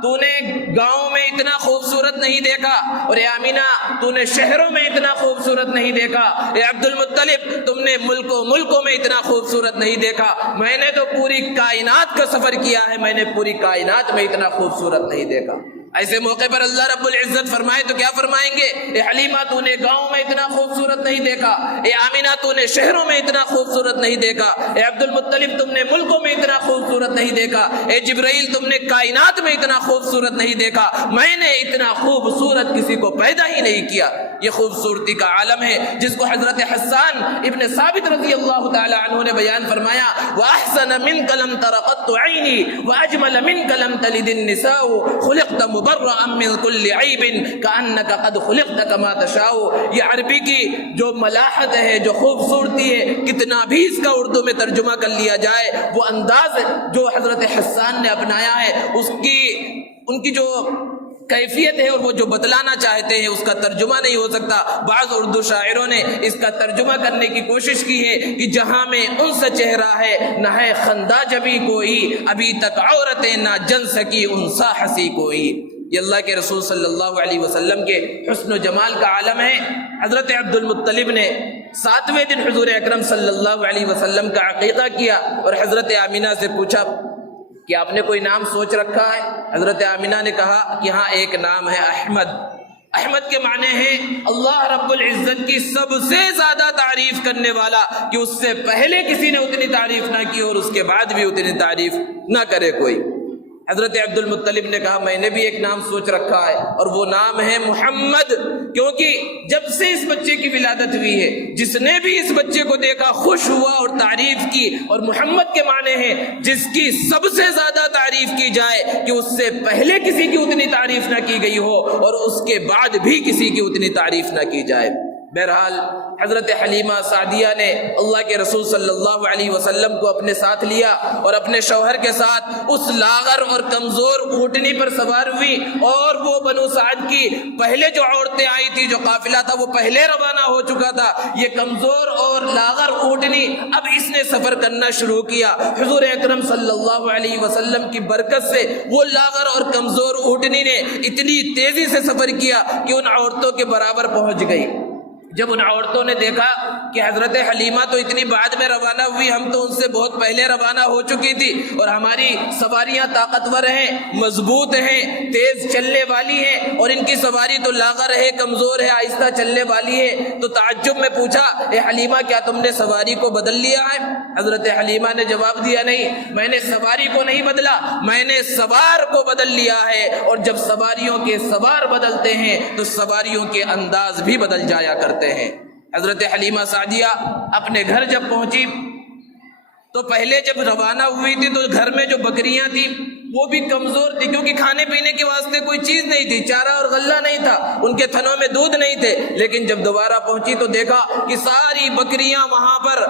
تو نے گاؤں میں اتنا خوبصورت نہیں دیکھا، اور اے آمینہ تو نے شہروں میں اتنا خوبصورت نہیں دیکھا، اے عبد المطلب تم نے ملکوں میں اتنا خوبصورت نہیں دیکھا، میں نے تو پوری کائنات کا سفر کیا ہے، میں نے پوری کائنات میں اتنا خوبصورت نہیں دیکھا۔ ایسے موقع پر اللہ رب العزت فرمائے تو کیا فرمائیں گے؟ اے حلیمہ تو نے گاؤں میں اتنا خوبصورت نہیں دیکھا، اے آمینہ تو نے شہروں میں اتنا خوبصورت نہیں دیکھا، اے عبد المطلب تم نے ملکوں میں اتنا خوبصورت نہیں دیکھا، اے جبرائیل تم نے کائنات میں اتنا خوبصورت نہیں دیکھا، میں نے اتنا خوبصورت کسی کو پیدا ہی نہیں کیا۔ یہ خوبصورتی کا عالم ہے جس کو حضرت حسان ابن ثابت رضی اللہ تعالی عنہ نے بیان فرمایا، وَأَحْسَنَ مِنْكَ لَمْ تَرَ قَطُّ عَيْنِي وَأَجْمَلَ مِنْكَ لَمْ تَلِدِ النِّسَاءُ خُلِقْتَ مُبَرَّأً مِنْ كُلِّ عَيْبٍ كَأَنَّكَ قَدْ خُلِقْتَ كَمَا تَشَاءُ۔ یہ عربی کی جو ملاحت ہے، جو خوبصورتی ہے، کتنا بھی اس کا اردو میں ترجمہ کر لیا جائے، وہ انداز جو حضرت حسان نے اپنایا ہے ان کی جو کیفیت ہے اور وہ جو بتلانا چاہتے ہیں اس کا ترجمہ نہیں ہو سکتا۔ بعض اردو شاعروں نے اس کا ترجمہ کرنے کی کوشش کی ہے کہ جہاں میں ان سے چہرہ ہے نہ ہے خندہ جبھی کوئی، ابھی تک عورتیں نہ جن سکی ان سا ہنسی کوئی۔ یہ اللہ کے رسول صلی اللہ علیہ وسلم کے حسن و جمال کا عالم ہے۔ حضرت عبد المطلب نے 7ویں دن حضور اکرم صلی اللہ علیہ وسلم کا عقیقہ کیا اور حضرت آمینہ سے پوچھا کہ آپ نے کوئی نام سوچ رکھا ہے؟ حضرت آمینہ نے کہا کہ ہاں ایک نام ہے احمد۔ احمد کے معنی ہے اللہ رب العزت کی سب سے زیادہ تعریف کرنے والا، کہ اس سے پہلے کسی نے اتنی تعریف نہ کی اور اس کے بعد بھی اتنی تعریف نہ کرے کوئی۔ حضرت عبد المطلب نے کہا میں نے بھی ایک نام سوچ رکھا ہے اور وہ نام ہے محمد، کیونکہ جب سے اس بچے کی ولادت ہوئی ہے جس نے بھی اس بچے کو دیکھا خوش ہوا اور تعریف کی، اور محمد کے معنی ہے جس کی سب سے زیادہ تعریف کی جائے کہ اس سے پہلے کسی کی اتنی تعریف نہ کی گئی ہو اور اس کے بعد بھی کسی کی اتنی تعریف نہ کی جائے۔ بہرحال حضرت حلیمہ سعدیہ نے اللہ کے رسول صلی اللہ علیہ وسلم کو اپنے ساتھ لیا اور اپنے شوہر کے ساتھ اس لاغر اور کمزور اونٹنی پر سوار ہوئی، اور وہ بنو سعد کی پہلے جو عورتیں آئی تھی، جو قافلہ تھا وہ پہلے روانہ ہو چکا تھا، یہ کمزور اور لاغر اونٹنی اب اس نے سفر کرنا شروع کیا۔ حضور اکرم صلی اللہ علیہ وسلم کی برکت سے وہ لاغر اور کمزور اونٹنی نے اتنی تیزی سے سفر کیا کہ ان عورتوں کے برابر پہنچ گئی۔ جب ان عورتوں نے دیکھا کہ حضرت حلیمہ تو اتنی بعد میں روانہ ہوئی، ہم تو ان سے بہت پہلے روانہ ہو چکی تھی، اور ہماری سواریاں طاقتور ہیں، مضبوط ہیں، تیز چلنے والی ہیں، اور ان کی سواری تو لاغر ہے، کمزور ہے، آہستہ چلنے والی ہے، تو تعجب میں پوچھا، اے حلیمہ کیا تم نے سواری کو بدل لیا ہے؟ حضرت حلیمہ نے جواب دیا، نہیں، میں نے سواری کو نہیں بدلا، میں نے سوار کو بدل لیا ہے، اور جب سواریوں کے سوار بدلتے ہیں تو سواریوں کے انداز بھی بدل جایا کرتے ہیں۔ حضرت حلیمہ سعدیہ اپنے گھر جب پہنچی تو پہلے جب روانہ ہوئی تھی تو گھر میں جو بکریاں تھیں وہ بھی کمزور تھی، کیونکہ کھانے پینے کے واسطے کوئی چیز نہیں تھی، چارہ اور غلہ نہیں تھا، ان کے تھنوں میں دودھ نہیں تھے، لیکن جب دوبارہ پہنچی تو دیکھا کہ ساری بکریاں وہاں پر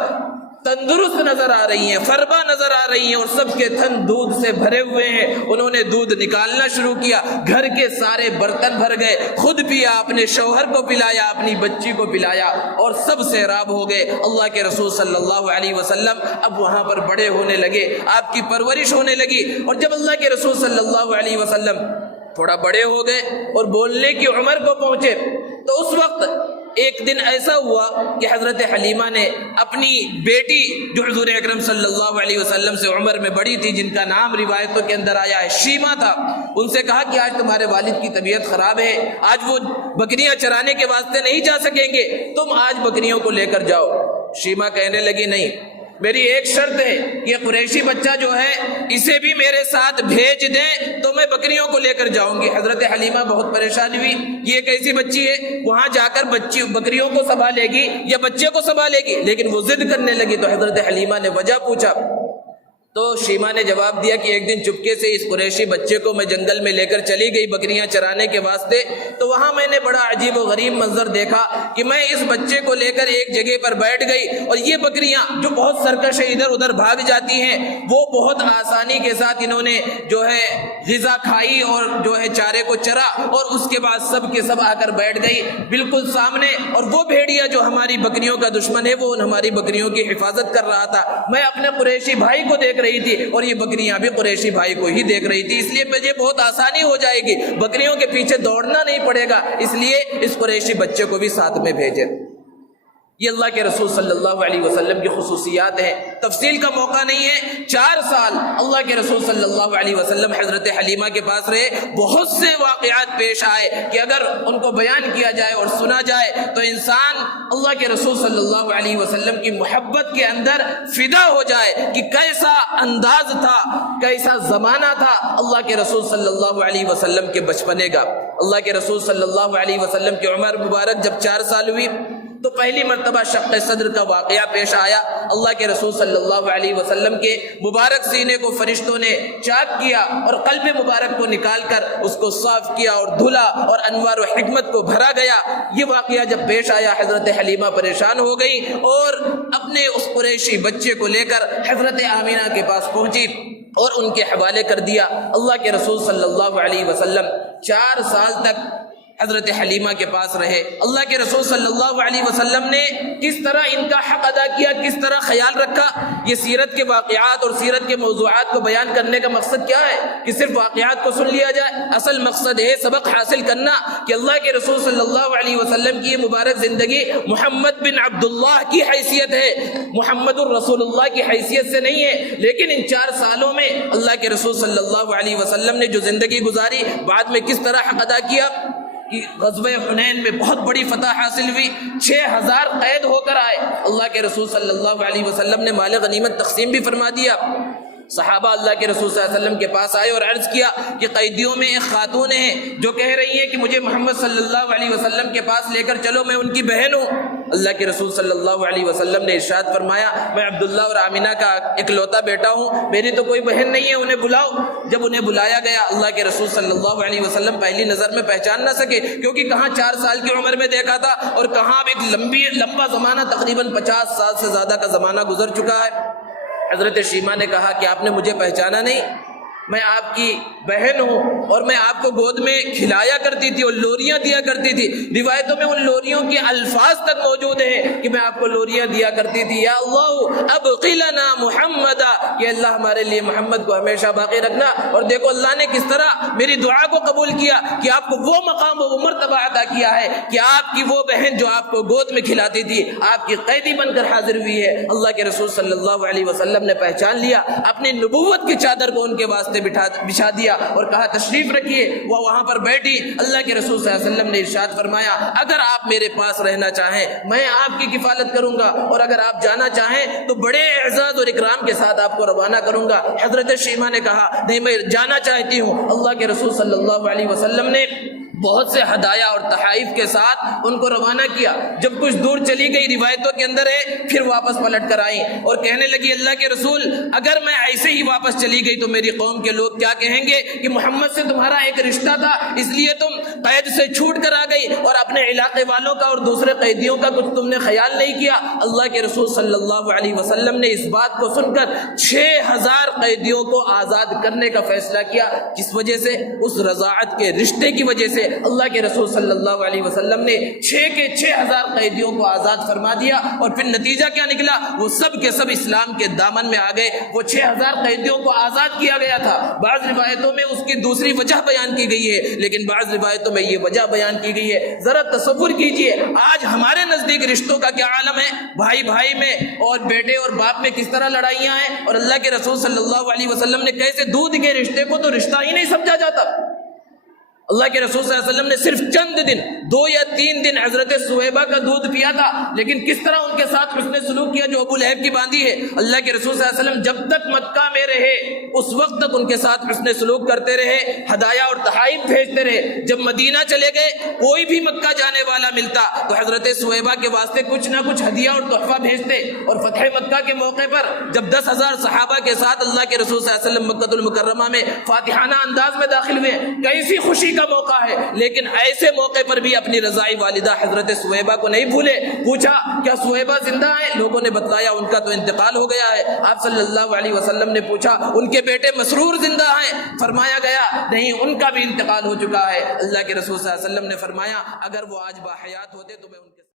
تندرست نظر آ رہی ہیں، فربا نظر آ رہی ہیں، اور سب کے تھن دودھ سے بھرے ہوئے ہیں۔ انہوں نے دودھ نکالنا شروع کیا، گھر کے سارے برتن بھر گئے، خود پیا، اپنے شوہر کو پلایا، اپنی بچی کو پلایا، اور سب سیراب ہو گئے۔ اللہ کے رسول صلی اللہ علیہ وسلم اب وہاں پر بڑے ہونے لگے، آپ کی پرورش ہونے لگی، اور جب اللہ کے رسول صلی اللہ علیہ وسلم تھوڑا بڑے ہو گئے اور بولنے کی عمر کو پہنچے تو اس وقت ایک دن ایسا ہوا کہ حضرت حلیمہ نے اپنی بیٹی جو حضور اکرم صلی اللہ علیہ وسلم سے عمر میں بڑی تھی، جن کا نام روایتوں کے اندر آیا ہے شیمہ تھا، ان سے کہا کہ آج تمہارے والد کی طبیعت خراب ہے، آج وہ بکریاں چرانے کے واسطے نہیں جا سکیں گے، تم آج بکریوں کو لے کر جاؤ۔ شیمہ کہنے لگی، نہیں، میری ایک شرط ہے، یہ قریشی بچہ جو ہے اسے بھی میرے ساتھ بھیج دیں تو میں بکریوں کو لے کر جاؤں گی۔ حضرت حلیمہ بہت پریشان ہوئی، یہ کیسی بچی ہے، وہاں جا کر بکریوں کو سنبھالے گی یا بچے کو سنبھالے گی؟ لیکن وہ ضد کرنے لگی، تو حضرت حلیمہ نے وجہ پوچھا تو شیمہ نے جواب دیا کہ ایک دن چپکے سے اس قریشی بچے کو میں جنگل میں لے کر چلی گئی بکریاں چرانے کے واسطے، تو وہاں میں نے بڑا عجیب و غریب منظر دیکھا کہ میں اس بچے کو لے کر ایک جگہ پر بیٹھ گئی، اور یہ بکریاں جو بہت سرکش ادھر ادھر بھاگ جاتی ہیں وہ بہت آسانی کے ساتھ انہوں نے جو ہے غذا کھائی اور جو ہے چارے کو چرا، اور اس کے بعد سب کے سب آ کر بیٹھ گئی بالکل سامنے، اور وہ بھیڑیا جو ہماری بکریوں کا دشمن ہے وہ ہماری بکریوں کی حفاظت کر رہا تھا، میں اپنے قریشی بھائی کو دیکھ رہی تھی اور یہ بکریاں بھی قریشی بھائی کو ہی دیکھ رہی تھی، اس لیے مجھے بہت آسانی ہو جائے گی، بکریوں کے پیچھے دوڑنا نہیں پڑے گا، اس لیے اس قریشی بچے کو بھی ساتھ میں بھیجے۔ یہ اللہ کے رسول صلی اللہ علیہ وسلم کی خصوصیات ہیں، تفصیل کا موقع نہیں ہے۔ 4 سال اللہ کے رسول صلی اللہ علیہ وسلم حضرت حلیمہ کے پاس رہے، بہت سے واقعات پیش آئے کہ اگر ان کو بیان کیا جائے اور سنا جائے تو انسان اللہ کے رسول صلی اللہ علیہ وسلم کی محبت کے اندر فدا ہو جائے کہ کیسا انداز تھا، کیسا زمانہ تھا اللہ کے رسول صلی اللہ علیہ وسلم کے بچپنے کا۔ اللہ کے رسول صلی اللہ علیہ وسلم کی عمر مبارک جب 4 سال ہوئی تو پہلی مرتبہ شق صدر کا واقعہ پیش آیا۔ اللہ کے رسول صلی اللہ علیہ وسلم کے مبارک سینے کو فرشتوں نے چاک کیا اور قلب مبارک کو نکال کر اس کو صاف کیا اور دھلا اور انوار و حکمت کو بھرا گیا۔ یہ واقعہ جب پیش آیا حضرت حلیمہ پریشان ہو گئی اور اپنے اس قریشی بچے کو لے کر حضرت آمینہ کے پاس پہنچی اور ان کے حوالے کر دیا۔ اللہ کے رسول صلی اللہ علیہ وسلم 4 سال تک حضرت حلیمہ کے پاس رہے۔ اللہ کے رسول صلی اللہ علیہ وسلم نے کس طرح ان کا حق ادا کیا، کس طرح خیال رکھا، یہ سیرت کے واقعات اور سیرت کے موضوعات کو بیان کرنے کا مقصد کیا ہے کہ صرف واقعات کو سن لیا جائے؟ اصل مقصد ہے سبق حاصل کرنا کہ اللہ کے رسول صلی اللہ علیہ وسلم کی یہ مبارک زندگی محمد بن عبداللہ کی حیثیت ہے، محمد الرسول اللہ کی حیثیت سے نہیں ہے، لیکن ان 4 سالوں میں اللہ کے رسول صلی اللہ علیہ وسلم نے جو زندگی گزاری، بعد میں کس طرح حق ادا کیا کہ غزوہ حنین میں بہت بڑی فتح حاصل ہوئی، 6000 قید ہو کر آئے، اللہ کے رسول صلی اللہ علیہ وسلم نے مال غنیمت تقسیم بھی فرما دیا، صحابہ اللہ کے رسول صلی اللہ علیہ وسلم کے پاس آئے اور عرض کیا کہ قیدیوں میں ایک خاتون ہے جو کہہ رہی ہے کہ مجھے محمد صلی اللہ علیہ وسلم کے پاس لے کر چلو، میں ان کی بہن ہوں۔ اللہ کے رسول صلی اللہ علیہ وسلم نے ارشاد فرمایا میں عبداللہ اور آمینہ کا اکلوتا بیٹا ہوں، میری تو کوئی بہن نہیں ہے، انہیں بلاؤ۔ جب انہیں بلایا گیا اللہ کے رسول صلی اللہ علیہ وسلم پہلی نظر میں پہچان نہ سکے، کیونکہ کہاں 4 سال کی عمر میں دیکھا تھا اور کہاں اب ایک لمبا زمانہ، تقریباً 50 سال سے زیادہ کا زمانہ گزر چکا ہے۔ حضرت شیمہ نے کہا کہ آپ نے مجھے پہچانا نہیں؟ میں آپ کی بہن ہوں اور میں آپ کو گود میں کھلایا کرتی تھی اور لوریاں دیا کرتی تھی۔ روایتوں میں ان لوریوں کے الفاظ تک موجود ہیں کہ میں آپ کو لوریاں دیا کرتی تھی۔ یا اللہ ابقی لنا محمدا، کہ اللہ ہمارے لیے محمد کو ہمیشہ باقی رکھنا۔ اور دیکھو اللہ نے کس طرح میری دعا کو قبول کیا کہ آپ کو وہ مقام و وہ مرتبہ عطا کیا ہے کہ آپ کی وہ بہن جو آپ کو گود میں کھلاتی تھی آپ کی قیدی بن کر حاضر ہوئی ہے۔ اللہ کے رسول صلی اللہ علیہ وسلم نے پہچان لیا، اپنی نبوت کی چادر کو ان کے واسطے بچھا دیا اور کہا تشریف رکھیے۔ وہ وہاں پر بیٹھی۔ اللہ کے رسول صلی اللہ علیہ وسلم نے ارشاد فرمایا اگر آپ میرے پاس رہنا چاہیں میں آپ کی کفالت کروں گا، اور اگر آپ جانا چاہیں تو بڑے اعزاز اور اکرام کے ساتھ آپ کو روانہ کروں گا۔ حضرت شیمہ نے کہا نہیں میں جانا چاہتی ہوں۔ اللہ کے رسول صلی اللہ علیہ وسلم نے بہت سے ہدایا اور تحائف کے ساتھ ان کو روانہ کیا۔ جب کچھ دور چلی گئی، روایتوں کے اندر ہے پھر واپس پلٹ کر آئیں اور کہنے لگی اللہ کے رسول اگر میں ایسے ہی واپس چلی گئی تو میری قوم کے لوگ کیا کہیں گے کہ محمد سے تمہارا ایک رشتہ تھا اس لیے تم قید سے چھوٹ کر آ گئی اور اپنے علاقے والوں کا اور دوسرے قیدیوں کا کچھ تم نے خیال نہیں کیا۔ اللہ کے رسول صلی اللہ علیہ وسلم نے اس بات کو سن کر 6000 قیدیوں کو آزاد کرنے کا فیصلہ کیا۔ کس وجہ سے؟ اس رضاعت کے رشتے کی وجہ سے اللہ کے رسول صلی اللہ علیہ وسلم نے 6000 قیدیوں کو آزاد فرما دیا۔ اور پھر نتیجہ کیا نکلا؟ وہ سب کے سب اسلام کے دامن میں آ گئے۔ وہ 6000 قیدیوں کو آزاد کیا گیا تھا۔ بعض روایتوں میں اس کی دوسری وجہ بیان کی گئی ہے، لیکن بعض روایتوں میں یہ وجہ بیان کی گئی ہے۔ ذرا تصور کیجئے آج ہمارے نزدیک رشتوں کا کیا عالم ہے، بھائی بھائی میں اور بیٹے اور باپ میں کس طرح لڑائیاں ہیں، اور اللہ کے رسول صلی اللہ علیہ وسلم نے کیسے دودھ کے رشتے کو تو رشتہ ہی نہیں سمجھا جاتا۔ اللہ کے رسول صلی اللہ علیہ وسلم نے صرف چند دن 2 یا 3 دن حضرت سہیبہ کا دودھ پیا تھا، لیکن کس طرح ان کے ساتھ حسن سلوک کیا جو ابو لہب کی باندھی ہے۔ اللہ کے رسول صلی اللہ علیہ وسلم جب تک مکہ میں رہے اس وقت تک ان کے ساتھ حسن سلوک کرتے رہے، ہدایا اور تحائف بھیجتے رہے۔ جب مدینہ چلے گئے کوئی بھی مکہ جانے والا ملتا تو حضرت سہیبہ کے واسطے کچھ نہ کچھ ہدیہ اور تحفہ بھیجتے۔ اور فتح مکہ کے موقع پر جب 10,000 صحابہ کے ساتھ اللہ کے رسول صلی اللہ علیہ وسلم مکہ المکرمہ میں فاتحانہ انداز میں داخل ہوئے، کیسی خوشی کا موقع ہے، لیکن ایسے موقع پر بھی اپنی رضائی والدہ حضرت سہیبہ کو نہیں بھولے۔ پوچھا کیا سہیبہ زندہ ہے؟ لوگوں نے بتلایا ان کا تو انتقال ہو گیا ہے۔ آپ صلی اللہ علیہ وسلم نے پوچھا ان کے بیٹے مسرور زندہ ہیں؟ فرمایا گیا نہیں ان کا بھی انتقال ہو چکا ہے۔ اللہ کے رسول صلی اللہ علیہ وسلم نے فرمایا اگر وہ آج باحیات ہوتے تو میں ان کے